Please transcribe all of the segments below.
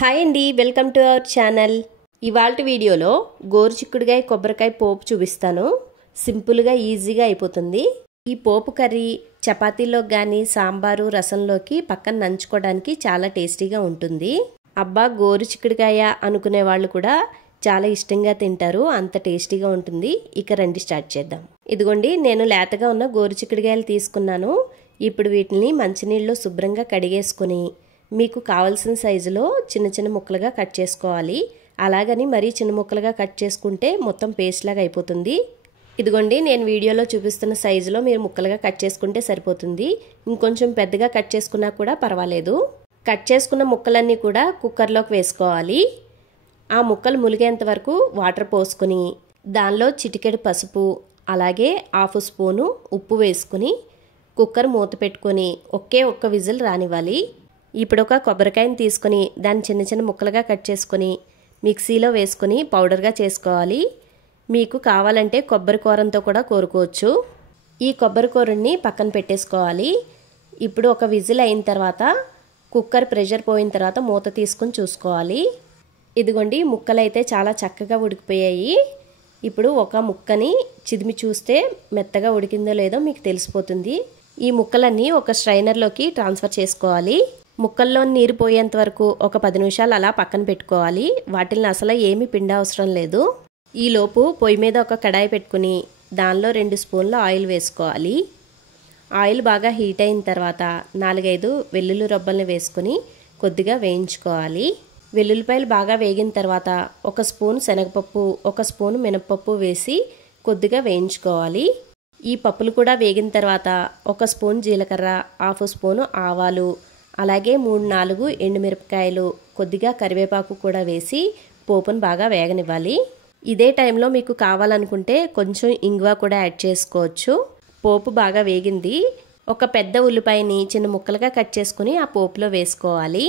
Hi అండి, welcome to our channel. ఇవాల్టి వీడియోలో గోరుచిక్కుడుకాయ కొబ్బరికాయ పోపు చూపిస్తాను. సింపుల్గా ఈజీగా అయిపోతుంది. ఈ పోపు కర్రీ చపాతీలోకి కానీ సాంబారు రసంలోకి పక్కన నంచుకోవడానికి చాలా టేస్టీగా ఉంటుంది. అబ్బా, గోరుచిక్కుడుకాయ అనుకునే వాళ్ళు కూడా చాలా ఇష్టంగా తింటారు, అంత టేస్టీగా ఉంటుంది. ఇక రండి స్టార్ట్ చేద్దాం. ఇదిగోండి, నేను లేతగా ఉన్న గోరుచిక్కుడుకాయలు తీసుకున్నాను. ఇప్పుడు వీటిని మంచినీళ్ళలో శుభ్రంగా కడిగేసుకొని మీకు కావాల్సిన సైజులో చిన్న చిన్న ముక్కలుగా కట్ చేసుకోవాలి. అలాగని మరీ చిన్న ముక్కలుగా కట్ చేసుకుంటే మొత్తం పేస్ట్ లాగా అయిపోతుంది. ఇదిగోండి, నేను వీడియోలో చూపిస్తున్న సైజులో మీరు ముక్కలుగా కట్ చేసుకుంటే సరిపోతుంది. ఇంకొంచెం పెద్దగా కట్ చేసుకున్నా కూడా పర్వాలేదు. కట్ చేసుకున్న ముక్కలన్నీ కూడా కుక్కర్లోకి వేసుకోవాలి. ఆ ముక్కలు ములిగేంత వరకు వాటర్ పోసుకొని దానిలో చిటికెడు పసుపు అలాగే హాఫ్ స్పూను ఉప్పు వేసుకుని కుక్కర్ మూత పెట్టుకొని ఒక్క విజిల్ రానివ్వాలి. ఇప్పుడు ఒక కొబ్బరికాయని తీసుకొని దాన్ని చిన్న చిన్న ముక్కలుగా కట్ చేసుకొని మిక్సీలో వేసుకొని పౌడర్గా చేసుకోవాలి. మీకు కావాలంటే కొబ్బరి కూరంతో కూడా కోరుకోవచ్చు. ఈ కొబ్బరి కూరని పక్కన పెట్టేసుకోవాలి. ఇప్పుడు ఒక విజిల్ అయిన తర్వాత కుక్కర్ ప్రెషర్ పోయిన తర్వాత మూత తీసుకొని చూసుకోవాలి. ఇదిగోండి, ముక్కలు అయితే చాలా చక్కగా ఉడికిపోయాయి. ఇప్పుడు ఒక ముక్కని చిదిమి చూస్తే మెత్తగా ఉడికిందో లేదో మీకు తెలిసిపోతుంది. ఈ ముక్కలన్నీ ఒక స్ట్రైనర్లోకి ట్రాన్స్ఫర్ చేసుకోవాలి. ముక్కల్లో నీరు పోయేంత వరకు ఒక 10 నిమిషాలు అలా పక్కన పెట్టుకోవాలి. వాటిని అసలు ఏమీ పిండి అవసరం లేదు. ఈలోపు పొయ్యి మీద ఒక కడాయి పెట్టుకుని దానిలో 2 స్పూన్ల ఆయిల్ వేసుకోవాలి. ఆయిల్ బాగా హీట్ అయిన తర్వాత 4-5 వెల్లుల్లి రబ్బల్ని వేసుకుని కొద్దిగా వేయించుకోవాలి. వెల్లుల్లిపాయలు బాగా వేగిన తర్వాత 1 స్పూన్ శనగపప్పు 1 స్పూన్ మినపప్పు వేసి కొద్దిగా వేయించుకోవాలి. ఈ పప్పులు కూడా వేగిన తర్వాత 1 స్పూన్ జీలకర్ర, హాఫ్ స్పూను ఆవాలు, అలాగే 3-4 ఎండుమిరపకాయలు, కొద్దిగా కరివేపాకు కూడా వేసి పోపును బాగా వేగనివ్వాలి. ఇదే టైంలో మీకు కావాలనుకుంటే కొంచెం ఇంగువ కూడా యాడ్ చేసుకోవచ్చు. పోపు బాగా వేగింది. ఒక పెద్ద ఉల్లిపాయని చిన్న ముక్కలుగా కట్ చేసుకుని ఆ పోపులో వేసుకోవాలి.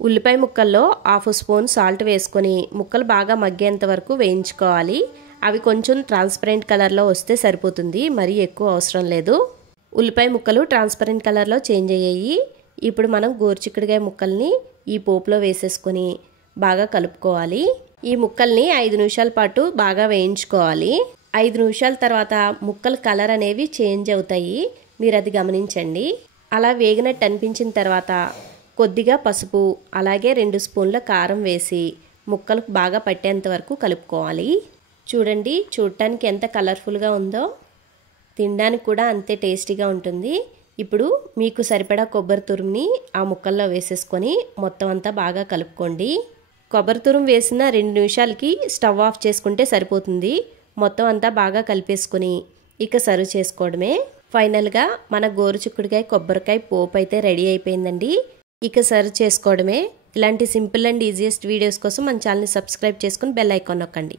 ఉల్లిపాయ ముక్కల్లో హాఫ్ స్పూన్ సాల్ట్ వేసుకొని ముక్కలు బాగా మగ్గేంత వరకు వేయించుకోవాలి. అవి కొంచెం ట్రాన్స్పరెంట్ కలర్లో వస్తే సరిపోతుంది, మరీ ఎక్కువ అవసరం లేదు. ఉల్లిపాయ ముక్కలు ట్రాన్స్పరెంట్ కలర్లో చేంజ్ అయ్యాయి. ఇప్పుడు మనం గోరుచిక్కుడుకాయ ముక్కల్ని ఈ పోపులో వేసేసుకొని బాగా కలుపుకోవాలి. ఈ ముక్కల్ని 5 నిమిషాల పాటు బాగా వేయించుకోవాలి. 5 నిమిషాల తర్వాత ముక్కల కలర్ అనేవి చేంజ్ అవుతాయి, మీరు అది గమనించండి. అలా వేగినట్టు అనిపించిన తర్వాత కొద్దిగా పసుపు అలాగే 2 స్పూన్ల కారం వేసి ముక్కలకు బాగా పట్టేంత వరకు కలుపుకోవాలి. చూడండి, చూడటానికి ఎంత కలర్ఫుల్గా ఉందో, తినడానికి కూడా అంతే టేస్టీగా ఉంటుంది. ఇప్పుడు మీకు సరిపడా కొబ్బరి తురుముని ఆ ముక్కల్లో వేసేసుకొని మొత్తం అంతా బాగా కలుపుకోండి. కొబ్బరి తురుము వేసిన 2 నిమిషాలకి స్టవ్ ఆఫ్ చేసుకుంటే సరిపోతుంది. మొత్తం అంతా బాగా కలిపేసుకొని ఇక సర్వ్ చేసుకోవడమే. ఫైనల్గా మన గోరుచిక్కుడుకాయ కొబ్బరికాయ పోపు అయితే రెడీ అయిపోయిందండి. ఇక సర్వ్ చేసుకోవడమే. ఇలాంటి సింపుల్ అండ్ ఈజియెస్ట్ వీడియోస్ కోసం మన ఛానల్ని సబ్స్క్రైబ్ చేసుకుని బెల్ ఐకాన్ నొక్కండి.